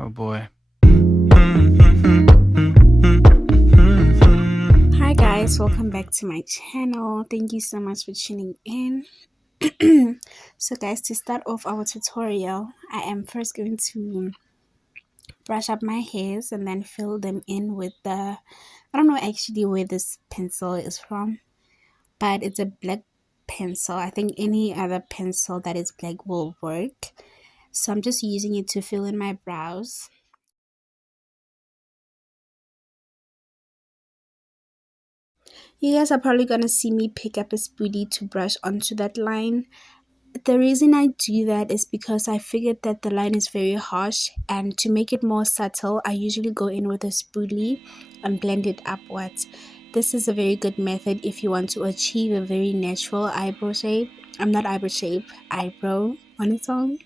Oh boy. Hi guys, welcome back to my channel. Thank you so much for tuning in. So guys, to start off our tutorial, I am first going to brush up my hairs and then fill them in with I don't know actually where this pencil is from, but it's a black pencil. I think any other pencil that is black will work. So I'm just using it to fill in my brows. You guys are probably gonna see me pick up a spoolie to brush onto that line. The reason I do that is because I figured that the line is very harsh, and to make it more subtle, I usually go in with a spoolie and blend it upwards. This is a very good method if you want to achieve a very natural eyebrow shape. I'm not eyebrow shape, eyebrow on its own.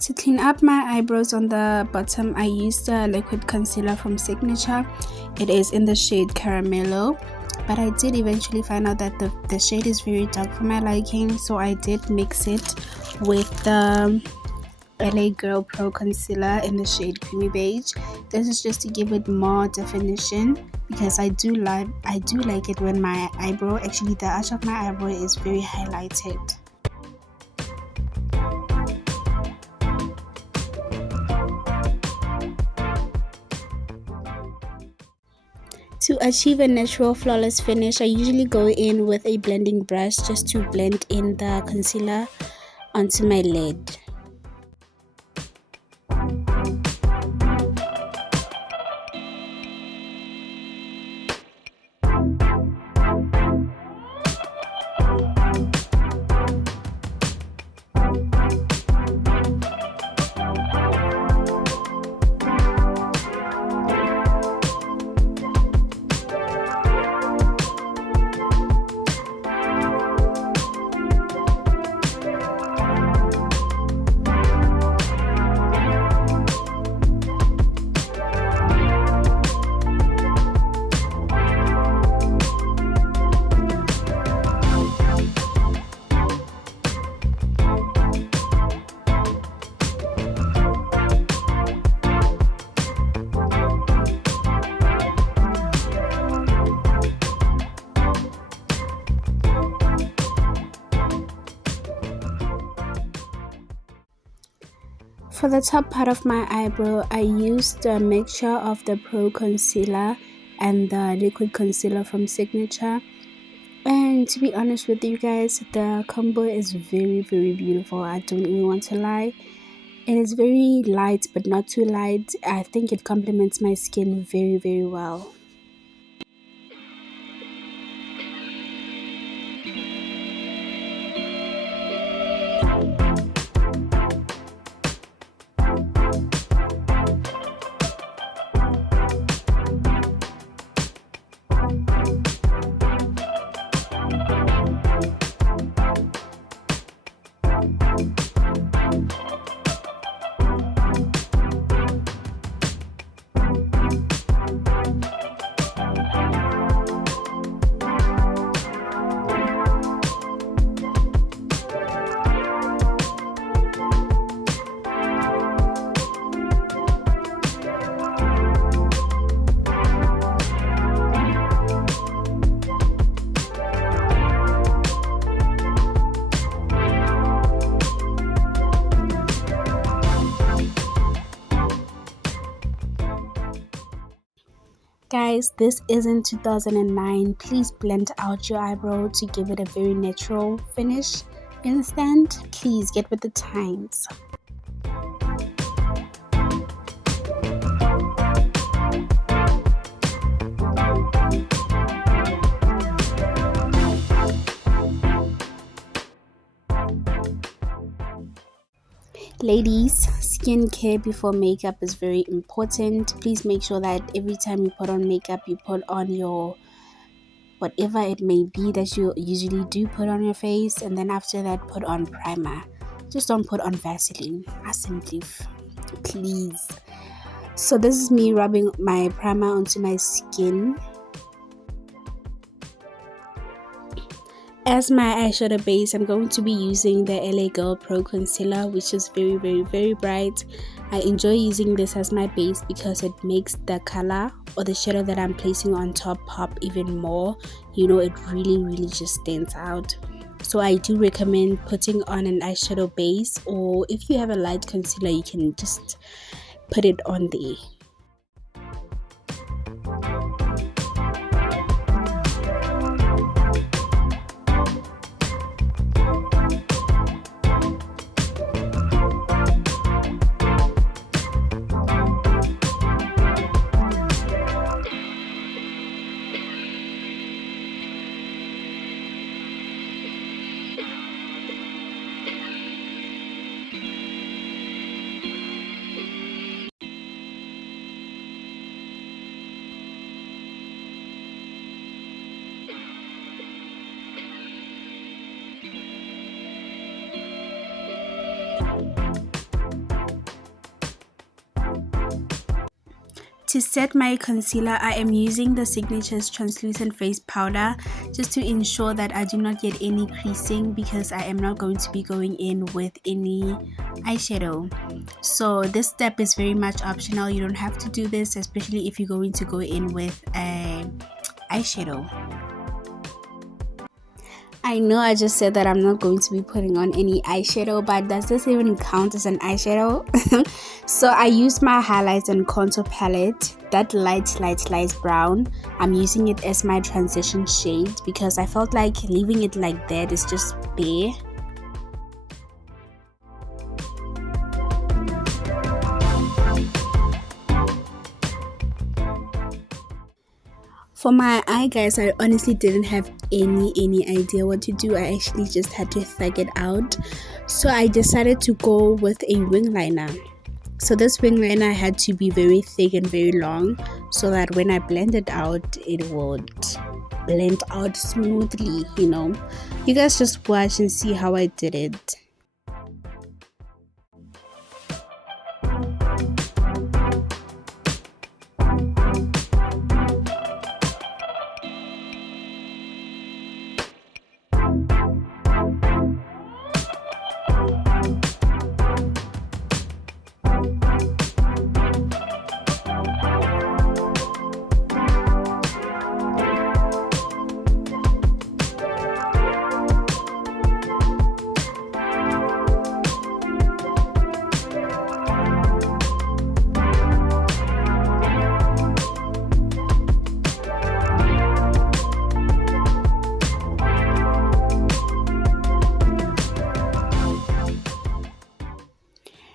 To clean up my eyebrows on the bottom, I used the liquid concealer from Signature. It is in the shade Caramello, but I did eventually find out that the shade is very dark for my liking, so I did mix it with the LA Girl Pro Concealer in the shade Creamy Beige. This is just to give it more definition, because I do like it when my eyebrow, actually the arch of my eyebrow, is very highlighted. To achieve a natural flawless finish, I usually go in with a blending brush just to blend in the concealer onto my lid. For the top part of my eyebrow, I used a mixture of the Pro Concealer and the liquid concealer from Signature. And to be honest with you guys, the combo is very beautiful. I don't even want to lie. It is very light but not too light. I think it complements my skin very well. Guys, this isn't 2009. Please blend out your eyebrow to give it a very natural finish. You understand? Please get with the times. Ladies, skincare before makeup is very important. Please make sure that every time you put on makeup, you put on your whatever it may be that you usually do put on your face, and then after that put on primer. Just don't put on Vaseline. I simply please. So this is me rubbing my primer onto my skin. As my eyeshadow base, I'm going to be using the LA Girl Pro Concealer, which is very bright. I enjoy using this as my base because it makes the color or the shadow that I'm placing on top pop even more. You know, it really just stands out. So I do recommend putting on an eyeshadow base, or if you have a light concealer, you can just put it on there. To set my concealer, I am using the Signature's translucent face powder just to ensure that I do not get any creasing, because I am not going to be going in with any eyeshadow. So this step is very much optional. You don't have to do this, especially if you're going to go in with an eyeshadow. I know I just said that I'm not going to be putting on any eyeshadow, but does this even count as an eyeshadow? So I use my highlights and contour palette, that light brown. I'm using it as my transition shade because I felt like leaving it like that is just bare. For my eye, guys, I honestly didn't have any idea what to do. I actually just had to thug it out. So I decided to go with a wing liner. So this wing liner had to be very thick and very long so that when I blend it out, it would blend out smoothly, you know. You guys just watch and see how I did it.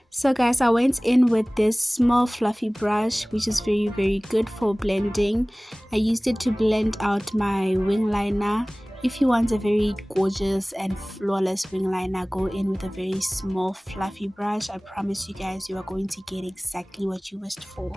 So guys, I went in with this small fluffy brush, which is very good for blending. I used it to blend out my wing liner. If you want a very gorgeous and flawless wing liner, go in with a very small fluffy brush. I promise you guys, you are going to get exactly what you wished for.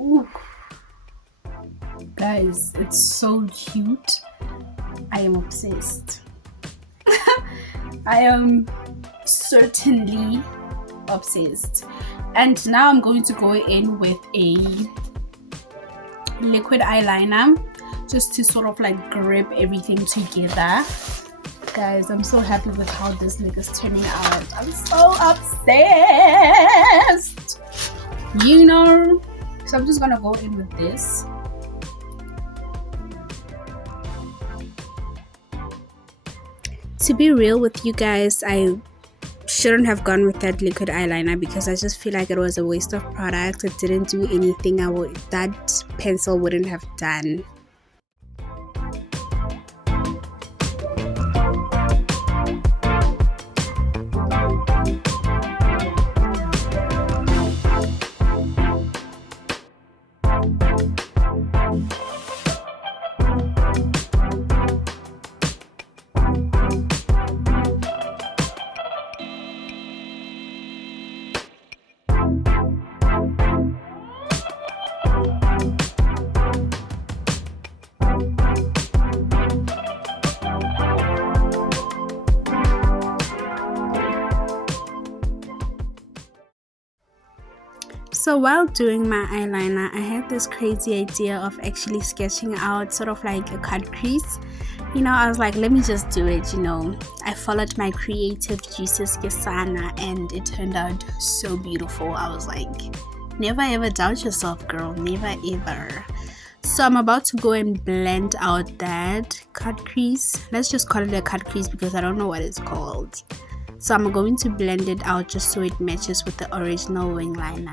Ooh. Guys, it's so cute. I am obsessed. I am certainly obsessed. And now I'm going to go in with a liquid eyeliner just to sort of like grip everything together. Guys, I'm so happy with how this look is turning out. I'm so obsessed, you know. So I'm just gonna go in with this. be real with you guys, I shouldn't have gone with that liquid eyeliner because I just feel like it was a waste of product. It didn't do anything that pencil wouldn't have done. So while doing my eyeliner, I had this crazy idea of actually sketching out sort of like a cut crease. I was like, let me just do it. I followed my creative juices, Kesana, and it turned out so beautiful. I was like, never ever doubt yourself, girl. Never ever. So I'm about to go and blend out that cut crease. Let's just call it a cut crease because I don't know what it's called. So I'm going to blend it out just so it matches with the original wing liner.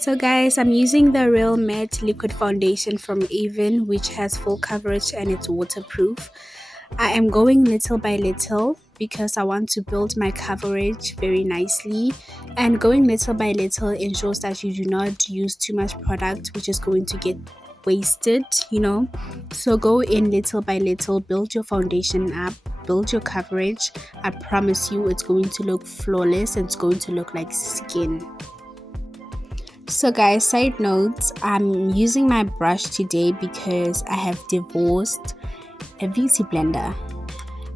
So guys, I'm using the Real Matte Liquid Foundation from Avon, which has full coverage and it's waterproof. I am going little by little because I want to build my coverage very nicely, and going little by little ensures that you do not use too much product which is going to get wasted. So go in little by little, build your foundation up, build your coverage. I promise you it's going to look flawless and it's going to look like skin. So guys, side note, I'm using my brush today because I have divorced a beauty blender.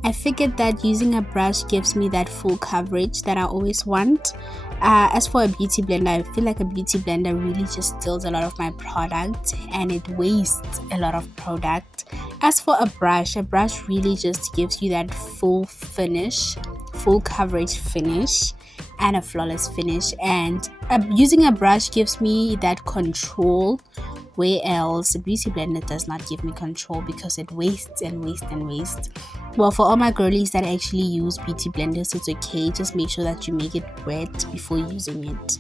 I figured that using a brush gives me that full coverage that I always want. As for a beauty blender, I feel like a beauty blender really just steals a lot of my product and it wastes a lot of product. As for a brush really just gives you that full finish, full coverage finish, and a flawless finish. And using a brush gives me that control, where else a beauty blender does not give me control because it wastes and wastes and wastes. Well, for all my girlies that actually use beauty blenders, it's okay. Just make sure that you make it wet before using it.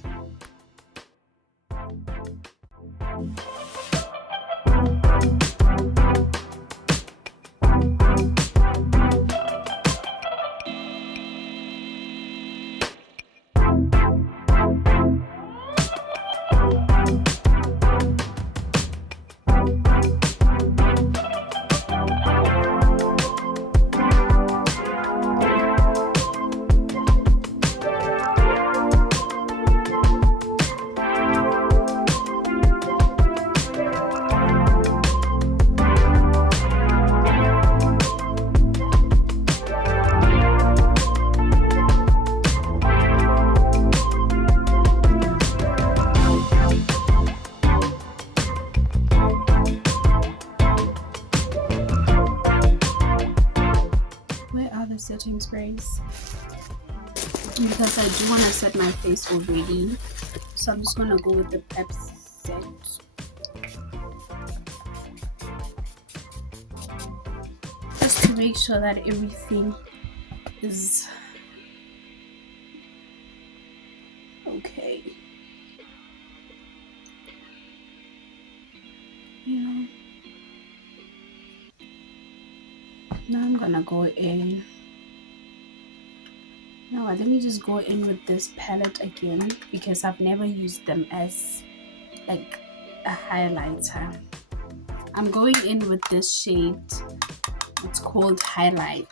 Setting sprays because I do want to set my face already, so I'm just gonna go with the Pep set. Just to make sure that everything is okay. Now I'm gonna go in. Now let me just go in with this palette again because I've never used them as like a highlighter. I'm going in with this shade. It's called Highlight.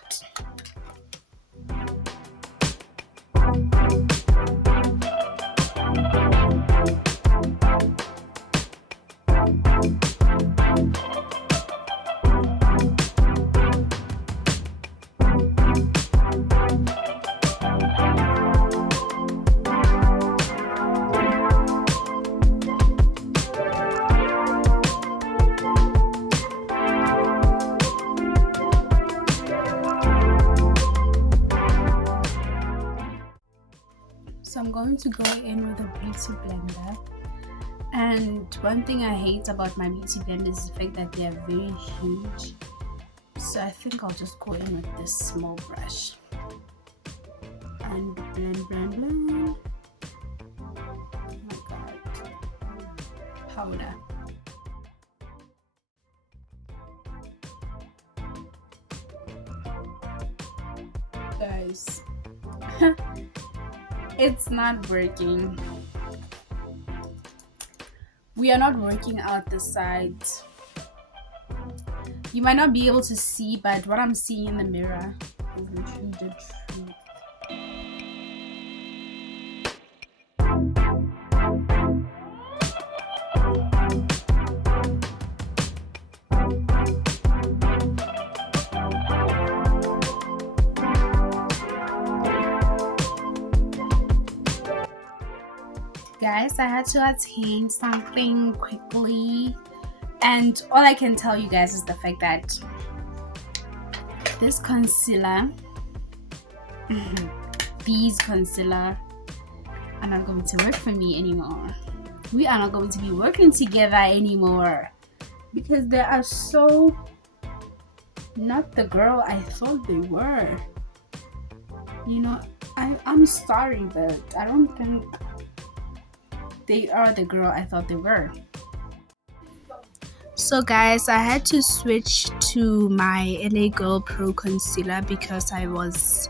So I'm going to go in with a beauty blender. And one thing I hate about my beauty blenders is the fact that they are very huge. So I think I'll just go in with this small brush. And blend, blend, blend. Oh my god. Powder. Guys, it's not working. We are not working out the sides. You might not be able to see, but what I'm seeing in the mirror is literally the truth. Guys, I had to attain something quickly, and all I can tell you guys is the fact that this concealer, these concealer are not going to work for me anymore. We are not going to be working together anymore because they are so not the girl I thought they were. You know, I'm sorry, but I don't think they are the girl I thought they were. So guys, I had to switch to my LA Girl Pro Concealer because I was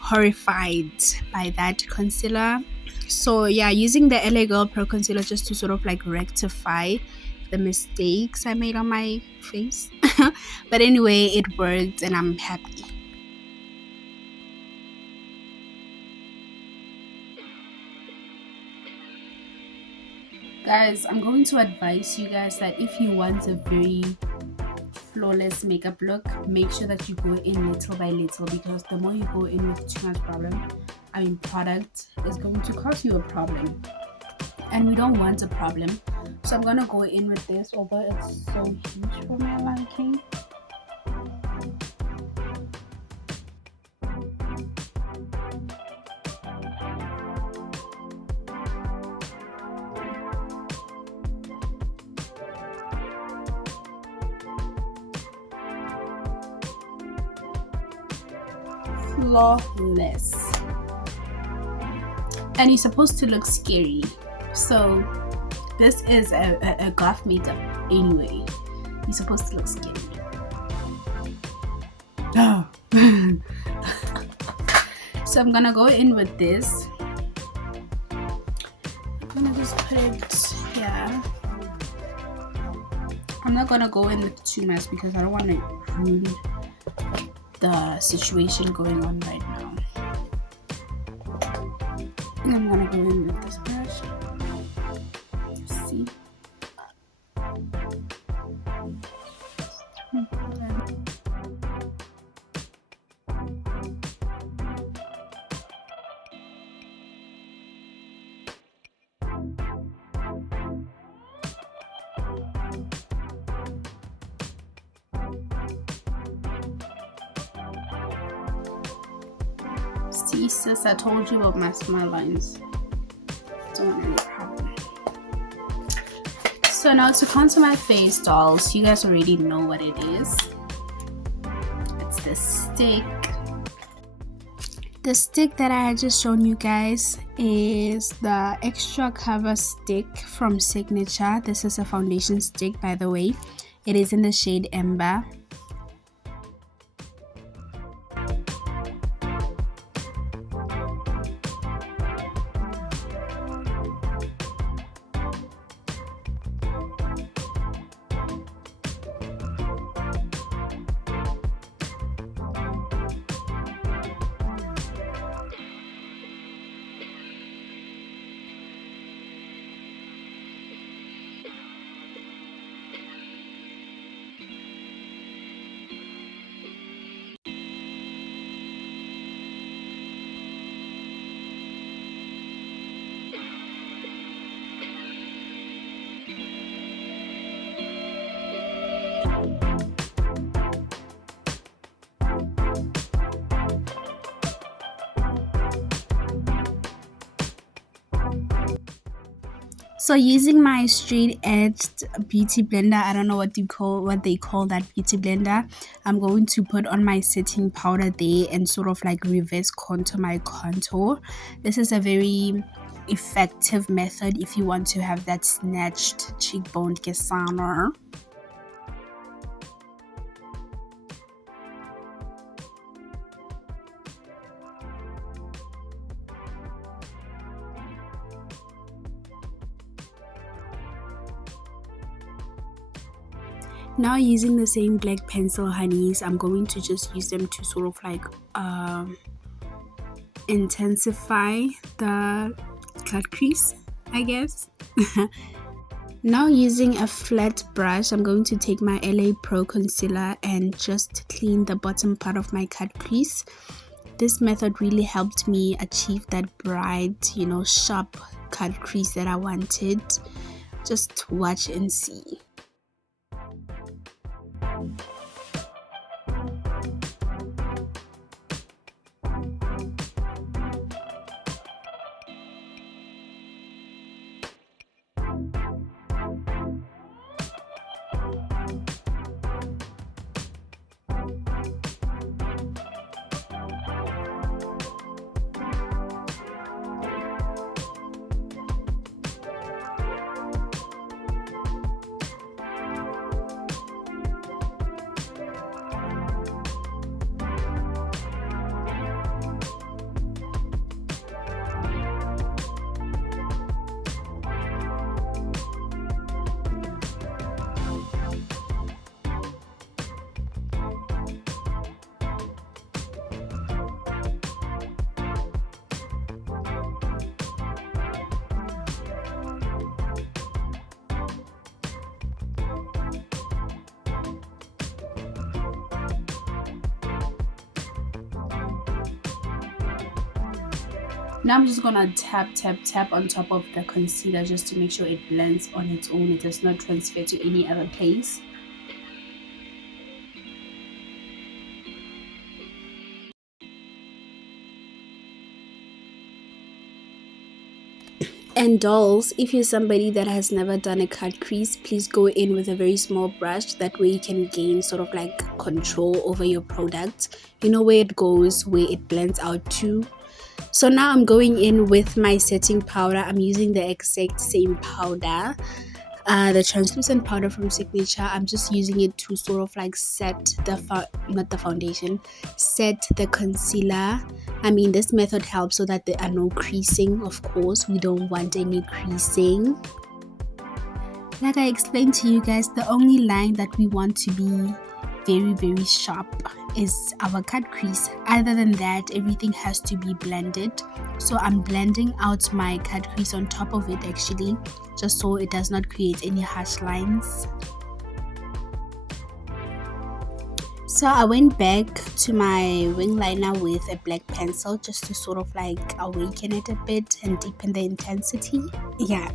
horrified by that concealer. So yeah, using the LA Girl Pro Concealer just to sort of like rectify the mistakes I made on my face. But anyway, it worked and I'm happy. Guys, I'm going to advise you guys that if you want a very flawless makeup look, make sure that you go in little by little, because the more you go in with too much product is going to cause you a problem, and we don't want a problem. So I'm gonna go in with this, although it's so huge for my liking. Flawless. And you're supposed to look scary, so this is a goth makeup anyway. You're supposed to look scary. Oh. So I'm gonna go in with this. I'm gonna just put it here. I'm not gonna go in with too much because I don't want to ruin the situation going on right now. And I'm gonna go in with this brush. See? See, sis, I told you about my smile lines. Don't want any problem. So now to contour my face, dolls, you guys already know what it is. It's the stick. The stick that I had just shown you guys is the Extra Cover Stick from Signature. This is a foundation stick, by the way. It is in the shade Ember. So using my straight edged beauty blender, I don't know what they call that beauty blender, I'm going to put on my setting powder there and sort of like reverse contour my contour. This is a very effective method if you want to have that snatched cheekbone designer. Now using the same black pencil honeys, I'm going to just use them to sort of like intensify the cut crease, I guess. Now using a flat brush, I'm going to take my LA Pro concealer and just clean the bottom part of my cut crease. This method really helped me achieve that bright, sharp cut crease that I wanted. Just watch and see. Now I'm just gonna tap on top of the concealer just to make sure it blends on its own. It does not transfer to any other place. And dolls, if you're somebody that has never done a cut crease, please go in with a very small brush. That way you can gain sort of like control over your product. You know where it goes, where it blends out to. So now I'm going in with my setting powder. I'm using the exact same powder, the translucent powder from Signature. I'm just using it to sort of like set set the concealer. I mean, this method helps so that there are no creasing. Of course, we don't want any creasing. Like I explained to you guys, the only line that we want to be very sharp is our cut crease. Other than that, everything has to be blended. So I'm blending out my cut crease on top of it actually, just so it does not create any harsh lines. So I went back to my wing liner with a black pencil just to sort of like awaken it a bit and deepen the intensity. Yeah.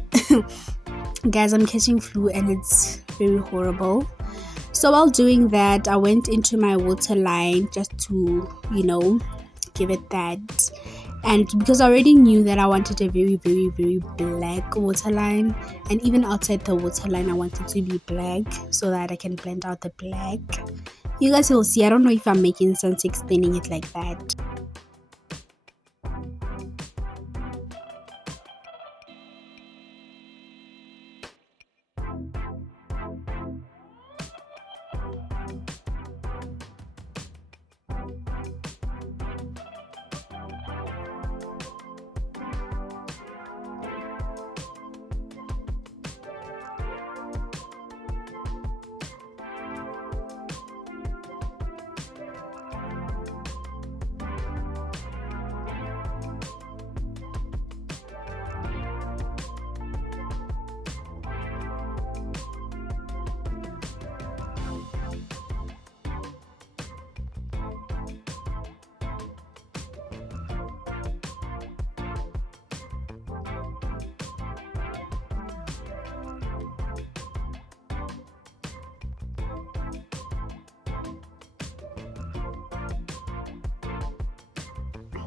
Guys, I'm catching flu and it's very horrible. So while doing that, I went into my waterline just to, give it that. And because I already knew that I wanted a very black waterline, and even outside the waterline I want it to be black so that I can blend out the black. You guys will see. I don't know if I'm making sense explaining it like that.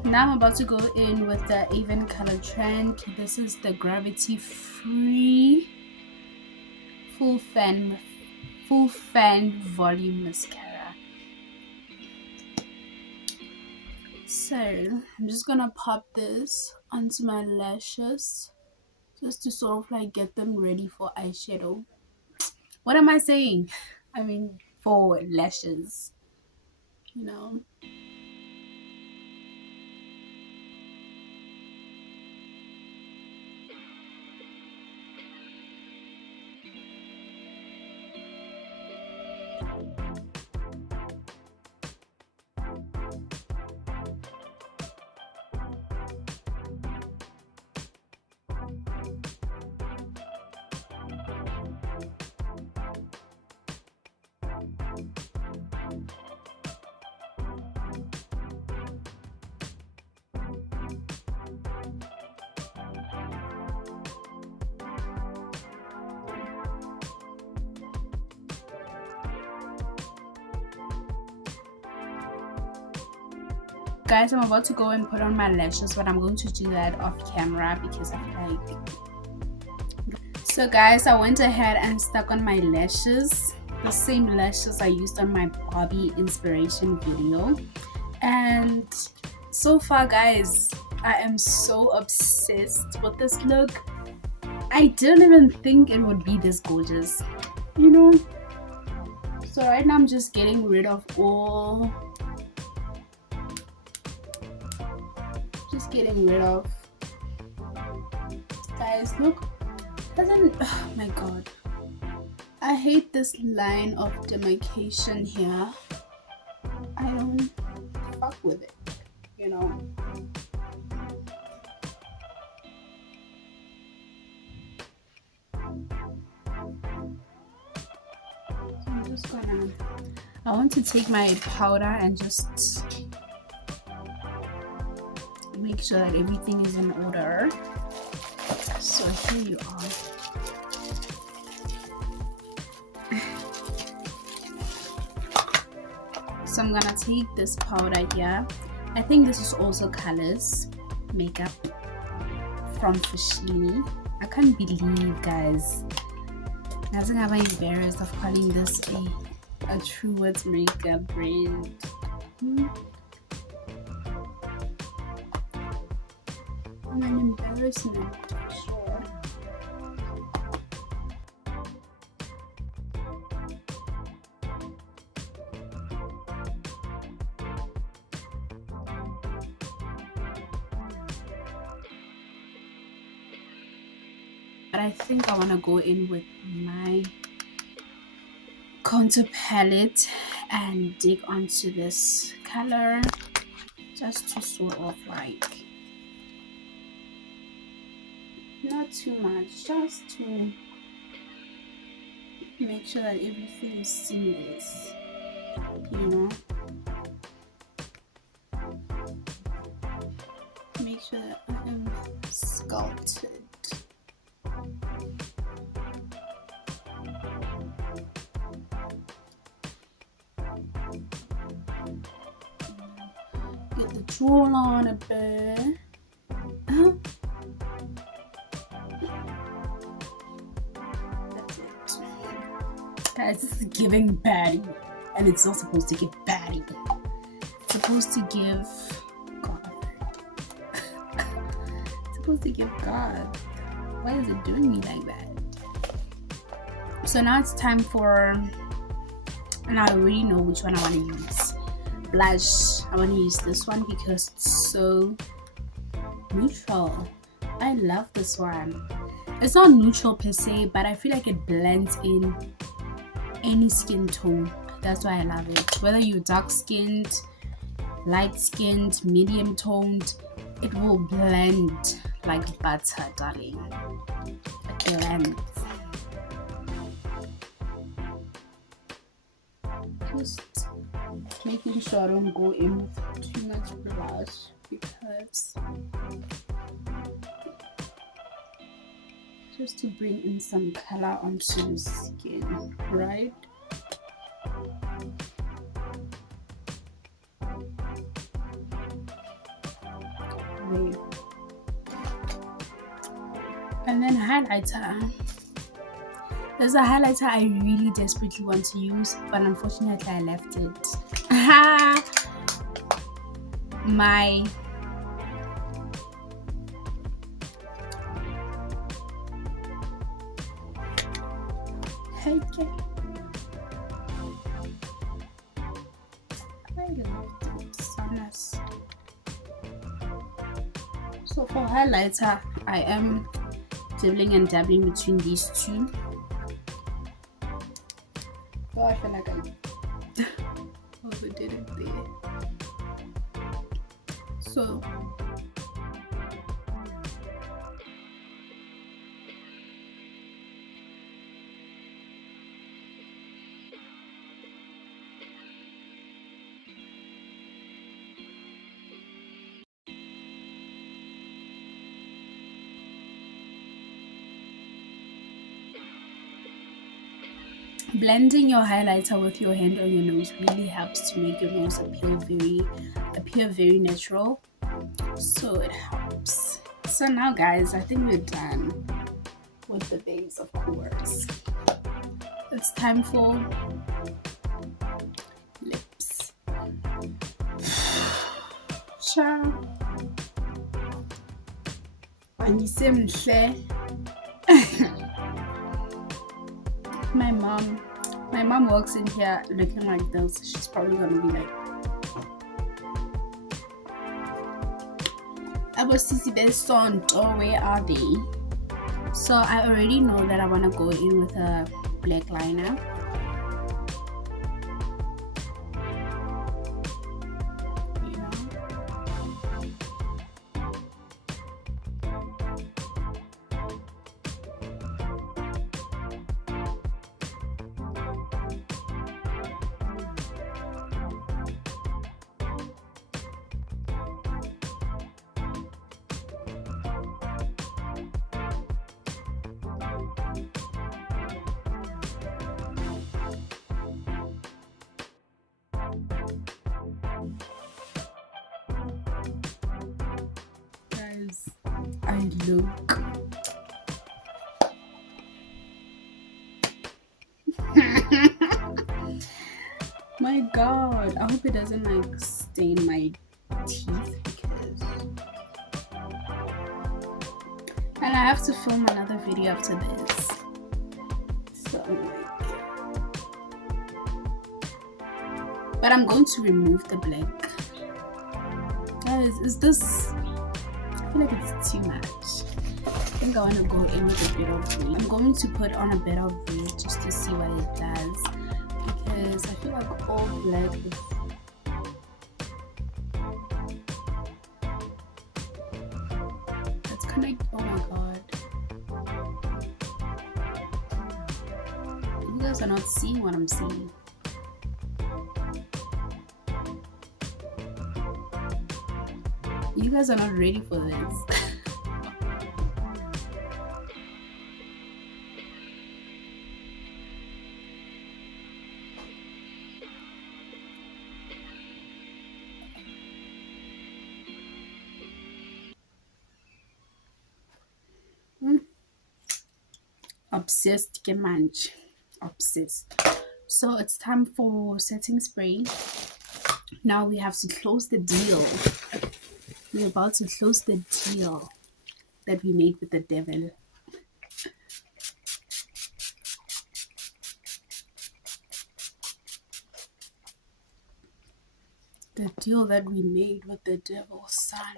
Now I'm about to go in with the Avon color trend. This is the gravity free full fan volume mascara. So I'm just gonna pop this onto my lashes just to sort of like get them ready for eyeshadow. What am I saying? I mean for lashes, you know. Guys, I'm about to go and put on my lashes, but I'm going to do that off camera because I feel like. So guys, I went ahead and stuck on my lashes, the same lashes I used on my Barbie inspiration video. And so far guys, I am so obsessed with this look. I didn't even think it would be this gorgeous, you know. So right now I'm just getting rid of all, guys, look, doesn't, oh my god, I hate this line of demarcation here. I don't fuck with it, you know. So I'm just gonna, I want to take my powder and just make sure that everything is in order. So here you are. So I'm gonna take this powder here. I think this is also Colors makeup from Fishini. I can't believe, guys, I think I'm embarrassed of calling this a True Words makeup brand. I'm an embarrassment, sure. But I think I want to go in with my contour palette and dig onto this color just to sort of like, not too much, just to make sure that everything is seamless, you know. Make sure that I am sculpted. Get the drawl on a bit. That's it. Guys, this is giving baddie, and it's not supposed to give baddie. It's supposed to give God. It's supposed to give God. Why is it doing me like that? So now it's time for, and I already know which one I want to use. Blush. I want to use this one because it's so neutral. I love this one. It's not neutral per se, but I feel like it blends in any skin tone. That's why I love it. Whether you're dark skinned, light skinned, medium toned, it will blend like butter, darling. It blends. Just making sure I don't go in with too much blush because just to bring in some color onto the skin, right? there. And then highlighter. There's a highlighter I really desperately want to use, but unfortunately I left it. My okay. So for highlighter, I am dibbling and dabbling between these two. Oh, I feel like I overdid it there. So blending your highlighter with your hand on your nose really helps to make your nose appear very natural. So it helps. So now guys, I think we're done with the base, of course. It's time for lips. Ciao. My mom walks in here looking like this. She's probably gonna be like, where are they? So I already know that I want to go in with a black liner. Guys, I look my god, I hope it doesn't like stain my teeth, because and I have to film another video after this. So but I'm going to remove the black. Guys, is this, I feel like it's too much. I think I want to go in with a bit of red. I'm going to put on a bit of red just to see what it does, because I feel like all black is that's kind of, oh my god, you guys are not seeing what I'm seeing. You guys are not ready for this. Obsessed, obsessed. So it's time for setting spray. Now we have to close the deal. We're about to close the deal that we made with the devil. The deal that we made with the devil, son.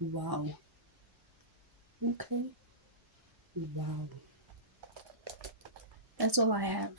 Wow. Okay. Wow. That's all I have.